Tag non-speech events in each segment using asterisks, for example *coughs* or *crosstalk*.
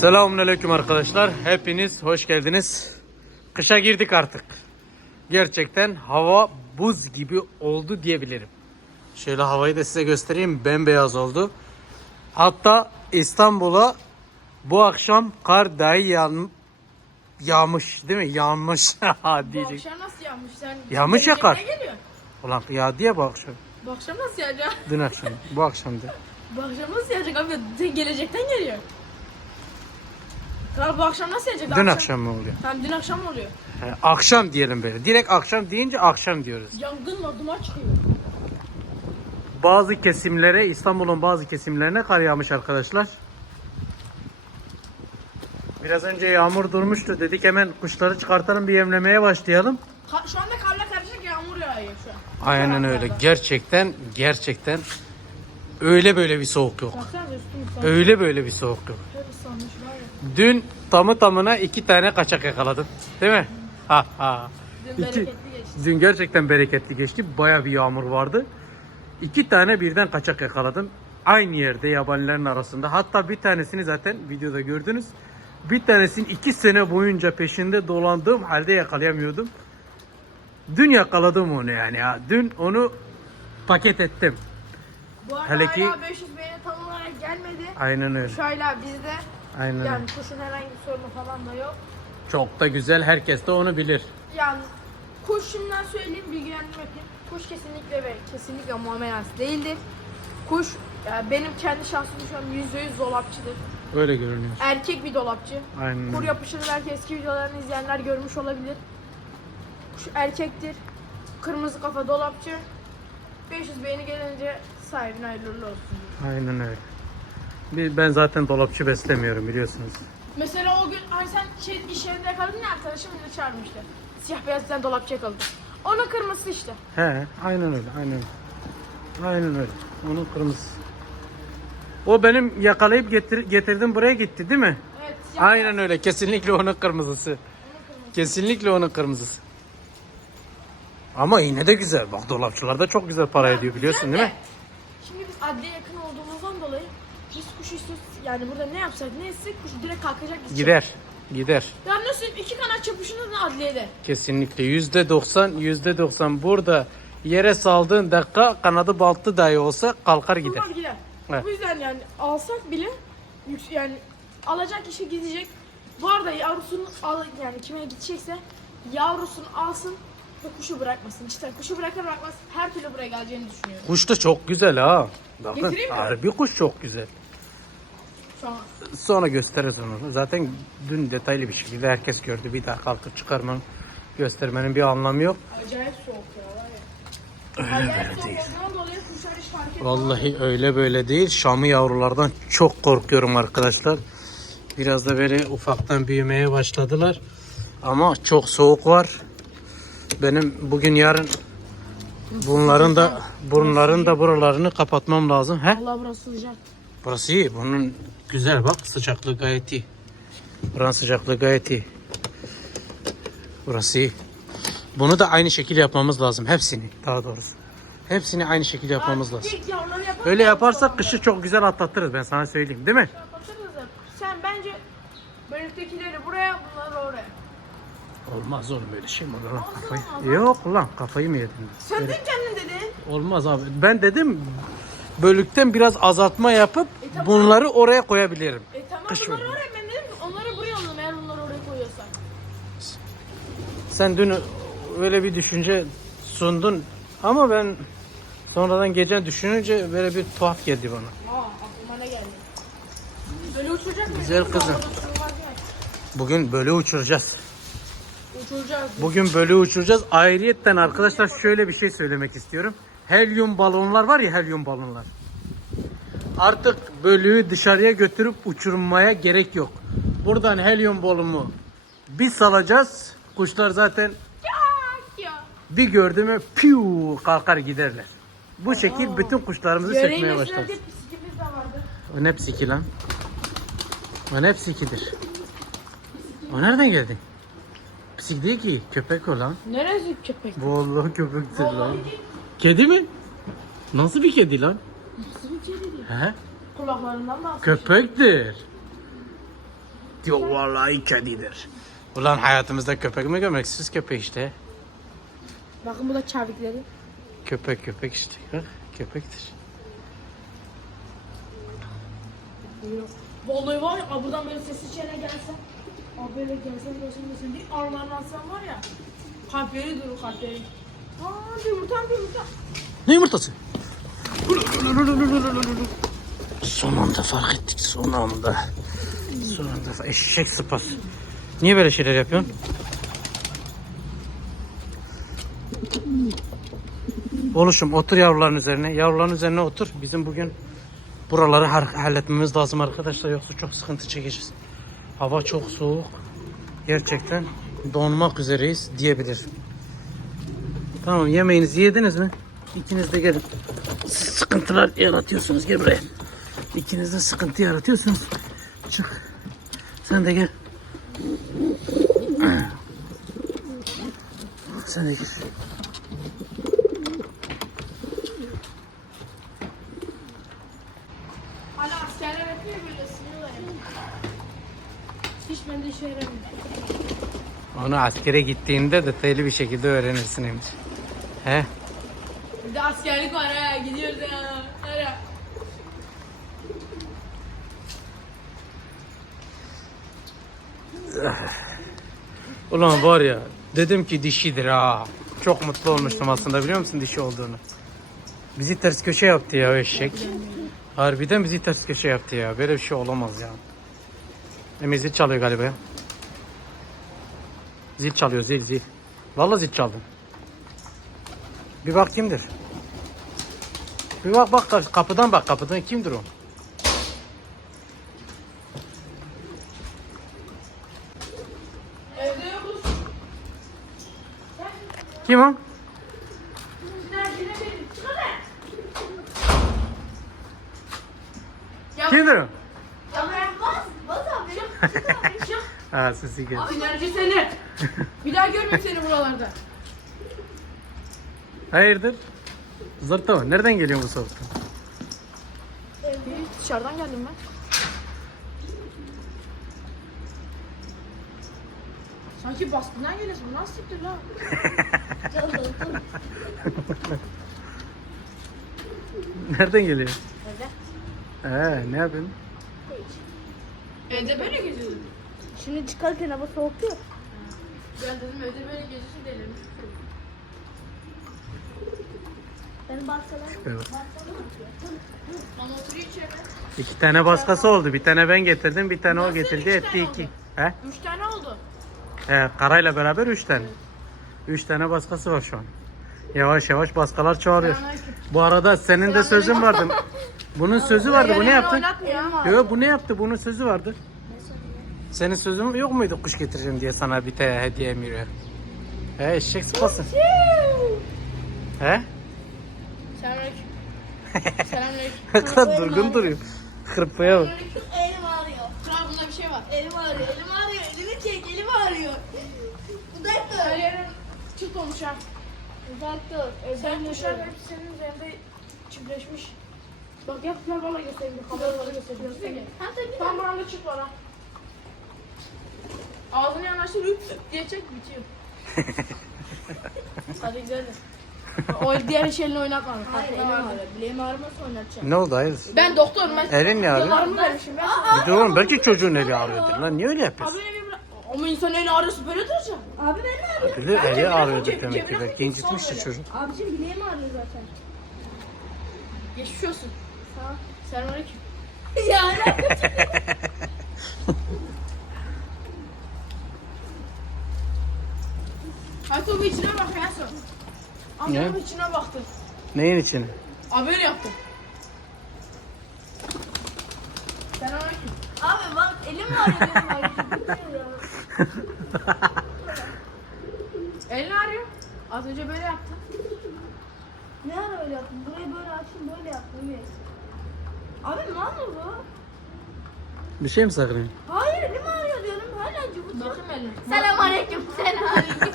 Selamünaleyküm arkadaşlar. Hepiniz hoş geldiniz. Kışa girdik artık. Gerçekten hava buz gibi oldu diyebilirim. Şöyle havayı da size göstereyim. Bembeyaz oldu. Hatta İstanbul'a bu akşam kar dahi yağ- yağmış değil mi? Yağmış. *laughs* Ha, Bu Diyecek. akşam nasıl yağmış? Sen Yağmış ya kar. Ulan yağdı ya bu akşam. Bu akşam nasıl yağacak? Dün akşam. Bu akşamdı. Bu akşam nasıl yağacak abi? Gelecekten geliyor. Tamam bu akşam nasıl yağacak? Dün akşam mı oluyor? Tamam dün akşam oluyor. He, akşam diyelim böyle. Direkt akşam deyince akşam diyoruz. Yangın var, duman çıkıyor. Bazı kesimlere, İstanbul'un bazı kesimlerine kar yağmış arkadaşlar. Biraz önce yağmur durmuştu. Dedik hemen kuşları çıkartalım bir yemlemeye başlayalım. Ka- şu anda karla karışık yağmur yağıyor şu an. Aynen öyle. Gerçekten, gerçekten öyle böyle bir soğuk yok. Baksana üstüm ıslanmış. Öyle böyle bir soğuk yok. Hep ıslanmış ya. Dün tamı tamına iki tane kaçak yakaladım. Değil mi? Ha ha. Dün İki- bereketli geçti. Dün gerçekten bereketli geçti. Baya bir yağmur vardı. İki tane birden kaçak yakaladım. Aynı yerde yabanilerin arasında. Hatta bir tanesini zaten videoda gördünüz. Bir tanesini iki sene boyunca peşinde dolandığım halde yakalayamıyordum. Dün yakaladım onu yani ya. Dün onu paket ettim. Bu arada Hele ki- hala 500 beğeni tam olarak gelmedi. Aynen öyle. Şöyle bizde Aynen yani kuşun herhangi bir sorunu falan da yok. Çok da güzel. Herkes de onu bilir. Yani kuş şimdiden söyleyeyim bilgilendirmek için. Kuş kesinlikle ve kesinlikle muamelası değildir. Kuş yani benim kendi şahsım şu an %100 dolapçıdır. Öyle görünüyor. Erkek bir dolapçı. Aynen Kur yapışını belki eski videolarını izleyenler görmüş olabilir. Kuş erkektir. Kırmızı kafa dolapçı. 500 beğeni gelince sahibine hayırlı olsun. Aynen öyle. Ben zaten dolapçı beslemiyorum biliyorsunuz. Mesela o gün hani sen şey, iş yerinde yakaladın ya arkadaşım beni çağırmıştı. Siyah beyaz tane dolapçı yakaladı. Onun kırmızısı işte. He, aynen öyle, aynen. Aynen öyle. Onun kırmızısı. O benim yakalayıp getir, getirdim buraya gitti değil mi? Evet. siyah Aynen öyle. Kesinlikle onun kırmızısı. Kesinlikle onun kırmızısı. Ama yine de güzel. Bak dolapçılarda çok güzel para ediyor biliyorsun Güzel değil mi? de, Şimdi biz adliye yakın istiyoruz. Yani burada ne yapsak ne etsek kuş direkt kalkacak gidecek. Gider. Gider. Ya nasıl iki kanat çırpışınız da adliyede. Kesinlikle. Yüzde doksan, yüzde doksan burada yere saldığın dakika kanadı baltı dahi olsa kalkar gider. Bunlar gider. Evet. Bu yüzden yani alsak bile yani alacak kişi gidecek. Bu arada yavrusunu al yani kime gidecekse yavrusunu alsın ve kuşu bırakmasın. İşte kuşu bırakır bırakmaz her türlü buraya geleceğini düşünüyorum. Kuş da çok güzel ha. Bakın harbi kuş çok güzel. Sonra gösteririz onu. Zaten dün detaylı bir şekilde herkes gördü. Bir daha kalkıp çıkarmanın, göstermenin bir anlamı yok. acayip soğuk ya hiç fark etmiyor. Vallahi öyle böyle değil. Şamı yavrulardan çok korkuyorum arkadaşlar. Biraz da böyle ufaktan büyümeye başladılar. Ama çok soğuk var. Benim bugün yarın bunların da bunların da buralarını kapatmam lazım. He? Allah burası sıcak. Burası iyi. Bunun güzel bak sıcaklığı gayet iyi. Buranın sıcaklığı gayet iyi. Burası iyi. Bunu da aynı şekilde yapmamız lazım. Hepsini daha doğrusu. Hepsini aynı şekilde yapmamız lazım. Öyle yaparsak kışı çok güzel atlatırız ben sana söyleyeyim değil mi? Da. Sen bence bölüktekileri buraya bunları oraya. Olmaz oğlum öyle şey mi olur lan kafayı? Yok lan kafayı mı yedin? Sen kendin dedin. Olmaz abi. Ben dedim bölükten biraz azaltma yapıp E, tamam. bunları oraya koyabilirim. E tamam Kış bunları bölümü. oraya ben dedim ki onları buraya alalım eğer bunları oraya koyuyorsan. Sen dün öyle bir düşünce sundun ama ben sonradan gece düşününce böyle bir tuhaf geldi bana. Aa aklıma ne geldi? Böyle uçuracak mıyız? Güzel kızım. Bugün böyle uçuracağız. Uçuracağız. Bugün böyle uçuracağız. Ayrıyetten arkadaşlar şöyle bir şey söylemek istiyorum. Helyum balonlar var ya helyum balonlar. Artık bölüğü dışarıya götürüp uçurmaya gerek yok. Buradan helyum balonu bir salacağız. Kuşlar zaten bir gördü mü piu kalkar giderler. Bu şekil bütün kuşlarımızı sökmeye başlarız. O ne psiki lan? O ne psikidir? O nereden geldi? Psik değil ki köpek o lan. Neresi köpek? Vallahi köpektir lan. Kedi mi? Nasıl bir kedi lan? nasıl bir kedi. He? Kulaklarından da Köpektir. Yok vallahi kedidir. Ulan hayatımızda köpek mi görmek? Siz köpek işte. Bakın bu da çavikleri. Köpek köpek işte. Bak köpektir. Vallahi var ya aa, buradan böyle sesi çene gelse. Aa böyle gelse burası mesela bir armağan alsam var ya. Kalpleri durur kalpleri. Aa. Ne yumurtası? Son anda fark ettik son anda. Son anda eşek sıpası. Niye böyle şeyler yapıyorsun? Oluşum otur yavruların üzerine. Yavruların üzerine otur. Bizim bugün buraları halletmemiz lazım arkadaşlar. Yoksa çok sıkıntı çekeceğiz. Hava çok soğuk. Gerçekten donmak üzereyiz diyebilirim. Tamam yemeğinizi yediniz mi? İkiniz de gelin. Siz sıkıntılar yaratıyorsunuz. Gel buraya. İkiniz de sıkıntı yaratıyorsunuz. Çık. Sen de gel. Sen de gel. Hala askerler yapıyor ya böyle ısınıyorlar ya. Hiç bende işe yaramıyor. Onu askere gittiğinde detaylı bir şekilde öğrenirsin Emir. He? Bir de askerlik var ha gidiyoruz ya. Öyle. Ulan var ya dedim ki dişidir ha. Çok mutlu olmuştum aslında biliyor musun dişi olduğunu. Bizi ters köşe yaptı ya o eşek. Harbiden bizi ters köşe yaptı ya. Böyle bir şey olamaz ya. Emir zil çalıyor galiba ya. Zil çalıyor zil zil. Vallahi zil çaldı. Bir bak kimdir? Bir bak bak kapıdan bak kapıdan kimdir o? Kim o? Ya Kimdir o? Ya bırak bas. Bas abi. Çık. Çık. Sesi gel. Enerji seni. Bir daha görmeyeyim seni buralarda. Hayırdır? Zırta mı? Nereden geliyor bu soğukta? Dışarıdan geldim ben. Sanki baskından geliyorsun. Nasıl siktir lan? *laughs* Nereden geliyor? Evde. Ee, ne yapıyorsun? Evde böyle geziyordum. Şimdi çıkarken hava soğutuyor. Ben dedim evde böyle geziyorsun delirmiş. Benim başkalarım Evet. Bana oturuyor içeride. İki tane baskası oldu. Bir tane ben getirdim, bir tane o Nasıl getirdi. iki Etti tane iki. oldu? He? Üç tane oldu. He, karayla beraber üç tane. Üç tane baskası var şu an. Yavaş yavaş baskalar çoğalıyor. Selamünaleyküm. Bu arada senin de sözün vardı. Bunun sözü vardı. Bu ne yaptı? Oynatmıyor. Yok bu ne yaptı? Bunun sözü vardı. Senin sözün yok muydu kuş getireceğim diye sana bir tane hediye emiri? He eşek sıpası. He? Selamünaleyküm. *laughs* Selamünaleyküm. Kadar durgun duruyor. Hırpaya bak. Elim ağrıyor. Kral bunda bir şey var. Elim ağrıyor. Elim ağrıyor. Elimi çek. Elim ağrıyor. Uzak Her dur. yerin çıt olmuş ha. Uzak dur. Sen kuşlar hepsi senin üzerinde çiftleşmiş. Bak gel bana göstereyim. Kameralara göstereyim. Tam buranda çıt var ha. Ağzını yanaştır üp diye çek bitiyor. *laughs* Hadi gidelim. O diğer iş elini oynatma. Hayır elim ağrıyor. Bileğim ağrıması oynatacağım. Ne oldu hayır? Ben doktorum ben. Elin ne ağrıyor? Yıllarımı vermişim ben. Bir de oğlum belki çocuğun eli ağrıyordur lan. Niye öyle yapıyorsun? Abi evi bırak. Ama insan eli ağrıyorsa böyle duracak. Abi ben ne ağrıyor? Eli, eli biraz ağrıyordur önce- demek ki. biraz Belki önce incitmiştir çocuk. Abicim bileğim ağrıyor zaten. Geçmiş olsun. Sağ ol. Selamünaleyküm. *laughs* ya ne? Hayat *laughs* o bir içine bak ya sen. Amcanın Ne? içine baktım. Neyin içine? Abi öyle yaptım. Selamünaleyküm. Abi bak elim ağrıyor. Elim ağrıyor. Elin ağrıyor. Az önce böyle yaptın. ne ara öyle yaptın? Burayı böyle açtım böyle yaptım. Abi mal mı bu? Bir şey mi saklıyorsun? Hayır elim ağrıyor Selam aleyküm. Selam aleyküm.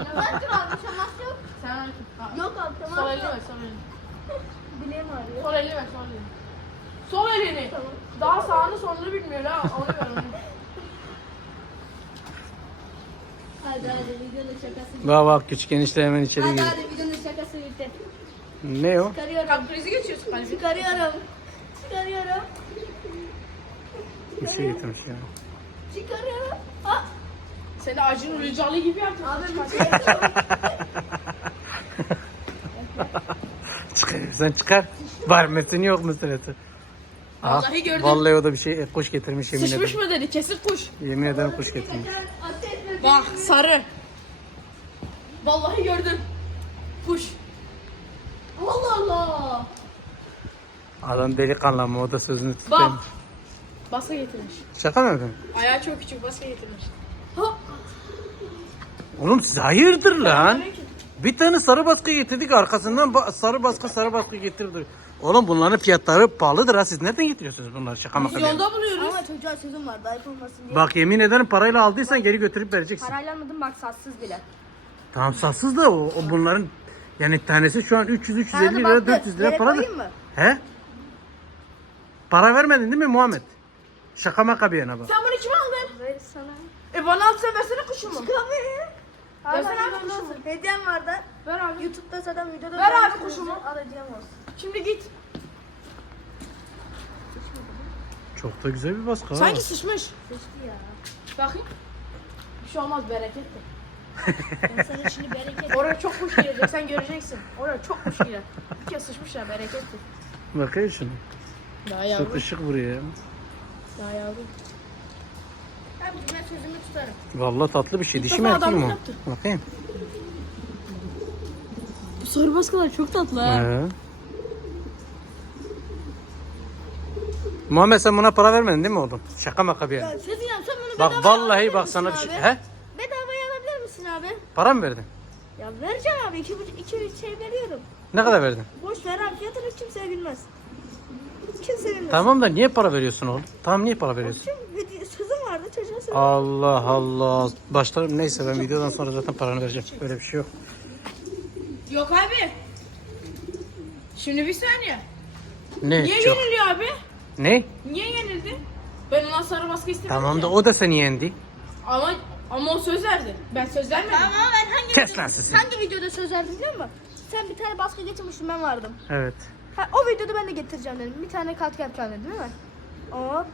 Dur abi şamas yok. Selamünaleyküm. Ha, Yok abi Sol tamam. elini ver, sol elini. Bileğim ağrıyor. Sol elini ver, sol elini. Sol elini. Daha sağını solunu bilmiyor ha. Onu ver onu. Hadi hadi videonun şakası. Bak bak küçük enişte hemen içeri Hadi girdi. hadi videonun şakası bitti. Ne o? Çıkarıyorum. Kalp krizi geçiyorsun kalbi. Çıkarıyorum. Çıkarıyorum. Bir şey getirmiş ya. Çıkarıyorum. Ha. Seni Acun Ilıcalı gibi yaptın. Abi şey Çıkar, sen çıkar. Var mısın yok musun eti? Vallahi gördüm. Vallahi o da bir şey kuş getirmiş yemin Sıçmış ederim. mı dedi? Kesin kuş. Yemin ederim kuş getirmiş. Ateş Bak sarı. Vallahi gördüm. Kuş. Allah Allah. Adam delikanlı ama o da sözünü Bak. Baskı getirmiş. Şaka mı yapıyorsun? Ayağı çok küçük baskı getirmiş. Oğlum siz hayırdır lan? Bir tane sarı baskı getirdik arkasından ba- sarı baskı sarı baskı getirdik. Oğlum bunların fiyatları pahalıdır ha siz nereden getiriyorsunuz bunları şaka maka değil. Yolda buluyoruz. Ama çocuğa sözüm var. Dayıp olmasın diye. Bak yemin ederim parayla aldıysan geri götürüp vereceksin. Parayla almadım bak satsız bile. Tamam satsız da o, o bunların yani tanesi şu an 300 350 lira 400 lira para. He? Para vermedin değil mi Muhammed? Şaka maka bir yana bak. Sen bunu kime aldın? Ver sana. E bana al sen versene kuşumu. Abi Versene abi kuşumu. Hediyem vardı. Ver abi. Youtube'da zaten videoda Ver abi kuşumu. Alacağım olsun. Şimdi git. Çok da güzel bir baskı ha. Sanki sıçmış. Seçti ya. Bakayım. Bir şey olmaz bereketli. Ben sana şimdi bereket. Oraya çok kuş gelecek sen göreceksin. Oraya çok kuş gelir. Bir kez sıçmışlar bereketli. Bakayım şunu. Daha Çok ışık vuruyor ya. Daha yavrum. Ben sözümü tutarım. Vallahi tatlı bir şey. Dişi mi erkek mi o? Bakayım. Bu sarı baskılar çok tatlı ha. He. Muhammed sen buna para vermedin değil mi oğlum? Şaka maka bir Sezgin abi sen bunu Bak bedavaya vallahi alabilir bak misin sana bir şey. abi? He? Bedavaya alabilir misin abi? Para mı verdin? Ya vereceğim abi. İki, buçuk- iki üç şey veriyorum. Ne kadar verdin? Boş ver abi. Fiyatını hiç kimse bilmez. Kimse bilmez. Tamam da niye para veriyorsun oğlum? Tamam niye para veriyorsun? Çünkü sözüm vardı çocuğa sözüm. Allah Allah. Başlarım neyse ben videodan sonra zaten paranı vereceğim. Öyle bir şey yok. Yok abi. Şimdi bir saniye. Ne? Niye Çok. yeniliyor abi? Ne? Niye yenildi? Ben ona sarı baskı istemedim Tamam da o da seni yendi. Ama ama o söz verdi. Ben söz vermedim. Ama ben hangi Kes videoda, lan sesini. hangi videoda söz verdim biliyor musun? Sen bir tane baskı getirmiştin ben vardım. Evet. Ha, o videoda ben de getireceğim dedim. Bir tane katkı yapacağım dedim değil mi? O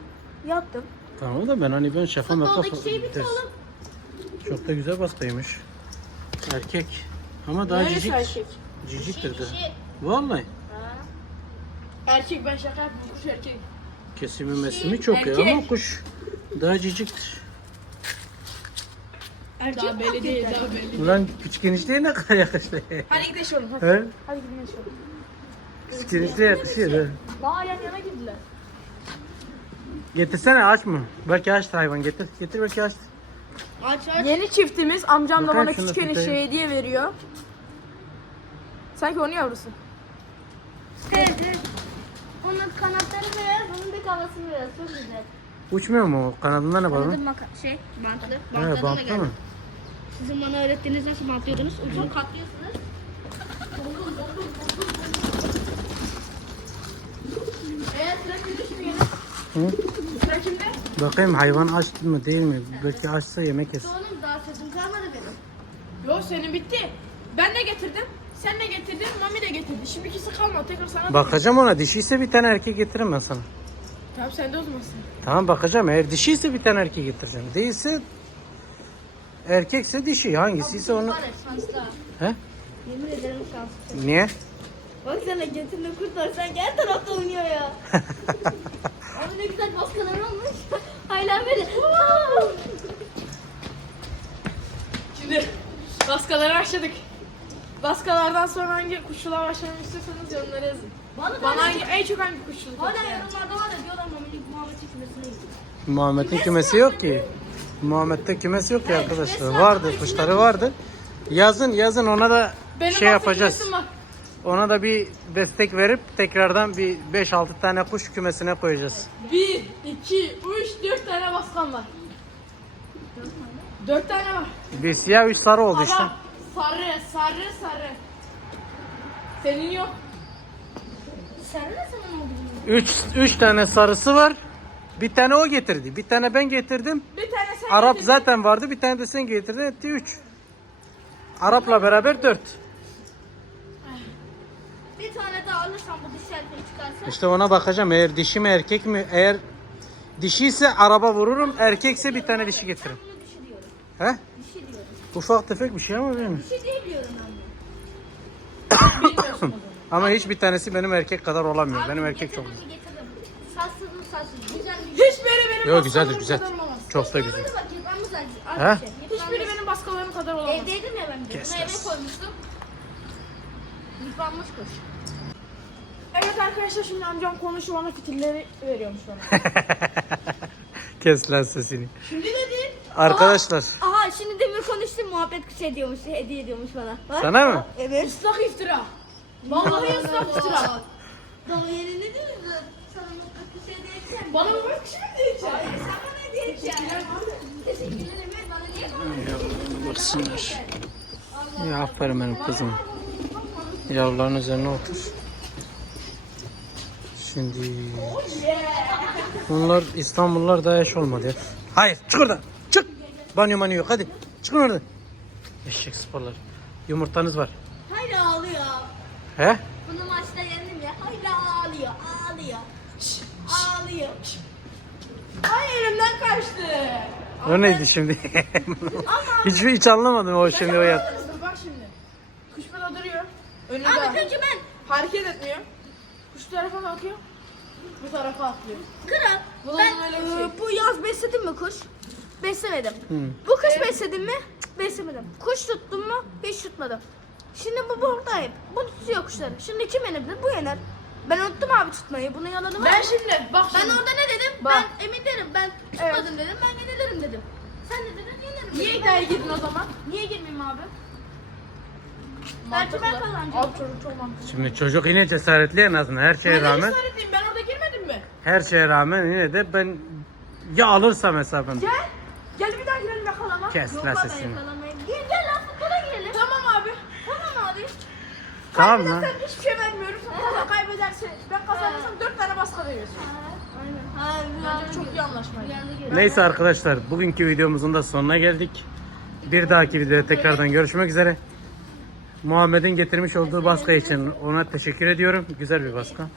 yaptım. Tamam da ben hani ben şaka maka Futboldaki şey bitti oğlum. Çok da güzel baskıymış. Erkek. Ama daha Neresi cicik. erkek? Ciciktir de. Şey, Vallahi. ha. Erkek ben şaka yaptım. Kuş erkek. Kesimi mesimi çok ya Erkek. ama kuş daha ciciktir. Erkek Daha mi belli değil, daha belli değil. Ulan küçük enişteye ne kadar yakıştı. Hadi gidelim oğlum hadi. He? Hadi gidelim oğlum. Küçük enişteye yakışıyor. he. Daha yan yana girdiler. Getirsene aç mı? Belki aç hayvan getir. Getir belki aç. Aç aç. Yeni çiftimiz amcam da Bakayım bana küçük tutayım. enişte hediye veriyor. Sanki onun yavrusu. Evet. Onun kanatları beyaz, onun da kafası beyaz. Çok güzel. Uçmuyor mu? o? Kanadında ne var onun? maka şey, bantlı. He Bantladan da bantlı geldi. mı? Sizin bana öğrettiğiniz nasıl bantlıyordunuz? Ucunu katlıyorsunuz. Eğer sıra kimde şimdi yine? Hı? Bakayım hayvan aç mı değil mi? Belki açsa yemek yesin. Oğlum daha sözüm kalmadı benim. Yo senin bitti. Ben de getirdim. Sen de getirdin. Mami de getirdi. Şimdi ikisi kalmadı. Tekrar sana Bakacağım ona. Dişiyse bir tane erkek getiririm ben sana. Tamam sen de zaman. Tamam bakacağım. Eğer dişiyse bir tane erkek getireceğim. Değilse erkekse dişi. Hangisiyse onu... He? Yemin ederim şanslı. Niye? Bak sana getirme kurtar sen gel tarafta oynuyor ya. *laughs* Abi ne güzel baskalar olmuş. *laughs* Hala böyle. Şimdi baskalara başladık. Baskalardan sonra hangi kuşçuluğa başlamamı istiyorsanız yorumlara yazın. Bana, Bana hangi, en çok hangi kuşçuluk Hala yorumlarda var ya diyorlar Mami'nin muhabbeti kümesine gidiyor. Muhammed'in kümesi yok ki. Muhammed'de kümesi yok ki arkadaşlar. Vardı, kuşları vardı. Yazın yazın ona da Benim şey yapacağız. var. Ona da bir destek verip tekrardan bir 5-6 tane kuş kümesine koyacağız. 1, 2, 3, 4 tane baskan var. 4 tane var. Bir siyah, üç sarı oldu işte. Sarı, sarı, sarı. Senin yok. Zaman oldu bunun? Üç, üç tane sarısı var. Bir tane o getirdi. Bir tane ben getirdim. Bir tane sen Arap getirdin. zaten vardı. Bir tane de sen getirdin. Etti üç. Arap'la beraber dört. Bir tane daha alırsam bu dişi erkeği çıkarsa. İşte ona bakacağım. Eğer dişi mi erkek mi? Eğer dişi ise araba vururum. Erkekse bir tane dişi getiririm. Ben buna dişi diyorum. He? Dişi diyorum. Ufak tefek bir şey ama benim. Dişi değil diyorum zaman. *coughs* Ama hiçbir tanesi benim erkek kadar olamıyor. Abi, Benim erkek çok getirdim mi. Saçsız mı saçsız. Güzel bir Hiçbiri benim Yok baskalarım güzeldir güzel. kadar olamaz. Çok da güzel. Dur bakayım ben güzel. He? Şey. Hiçbiri benim baskalarım kadar olamaz. Evdeydim ya ben de. Bunu eve kes. koymuştum. Yıpranmış kuş. Evet arkadaşlar şimdi amcam konuşuyor bana fitilleri veriyormuş bana. *laughs* Kes lan sesini. şimdi de değil. Arkadaşlar Aha şimdi demir konuştum muhabbet kuşu ediyormuş, hediye ediyormuş bana. Bak. sana mı? Evet. Islak iftira. Vallahi ıslak iftira. Daha yeni ne diyorsun? Sana muhabbet kuşu hediye edeceğim. Bana bu kişi mi diyecek? Hayır sen bana hediye edeceksin. Teşekkürler Emir. Bana niye bana Vursunlar. Ya aferin benim kızım. Yavruların üzerine otur. Şimdi bunlar İstanbullular da eş olmadı ya. Hayır çık oradan. Çık. Banyo manyo yok hadi. Çıkın oradan. Eşek sporlar. Yumurtanız var. Hayır ağlıyor. He? Bunu maçta yendim ya. Hayır ağlıyor. Ağlıyor. Ağlıyor. Ay elimden kaçtı. O neydi şimdi? *laughs* hiç, hiç anlamadım o şimdi o mı? Bak şimdi. Kuş burada duruyor. Önünde. Abi önce ben. Hareket etmiyor. Kuş bu tarafa bakıyor. Bu tarafa atlıyor. Kral. Bu da Ben böyle bir şey. e, bu yaz besledim mi kuş? Beslemedim. Hı. Bu kış besledim mi? Cık, Beslemedim. Kuş tuttum mu? Hiç tutmadım. Şimdi bu burada hep. Bu tutuyor kuşları. Şimdi kim yenebilir? Bu yener. Ben unuttum abi tutmayı. Bunu yaladım. Ben şimdi bak Ben şimdi. orada ne dedim? Bak. Ben emin derim. Ben tutmadım dedim. Ben yenilirim dedim. Sen de dedin yenerim. Niye dedim. iddiaya Ben girdin o zaman? Niye girmeyeyim abi? Belki ben kazanacağım. Abi çocuk çok mantıklı. Şimdi çocuk yine cesaretli en azından her şeye Ben rağmen. cesaretliyim. Ben orada girmedim mi? Her şeye rağmen yine de ben ya alırsam hesabım. Gel. Gel bir daha girelim yakalama. Kes Yok lan sesini. Gel gel lan futbola girelim. Tamam abi. Tamam abi. Tamam mı? Kaybedersen hiçbir şey vermiyorum. Sen kaybedersin. Ben kazanırsam dört tane baska veriyorsun. Aynen. Ha, Bence çok iyi anlaşmaydı. Neyse arkadaşlar bugünkü videomuzun da sonuna geldik. Bir dahaki videoda tekrardan görüşmek üzere. Muhammed'in getirmiş olduğu baska için ona teşekkür ediyorum. Güzel bir zaman.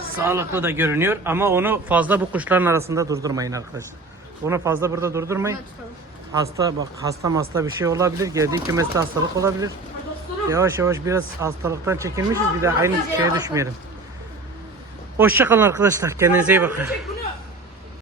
Sağlıklı da görünüyor ama onu fazla bu kuşların arasında durdurmayın arkadaşlar. Onu fazla burada durdurmayın. Hasta bak hasta hasta bir şey olabilir. Geldiği kümeste hastalık olabilir. Yavaş yavaş biraz hastalıktan çekinmişiz. Bir de aynı şeye düşmeyelim. Hoşçakalın arkadaşlar. Kendinize iyi bakın.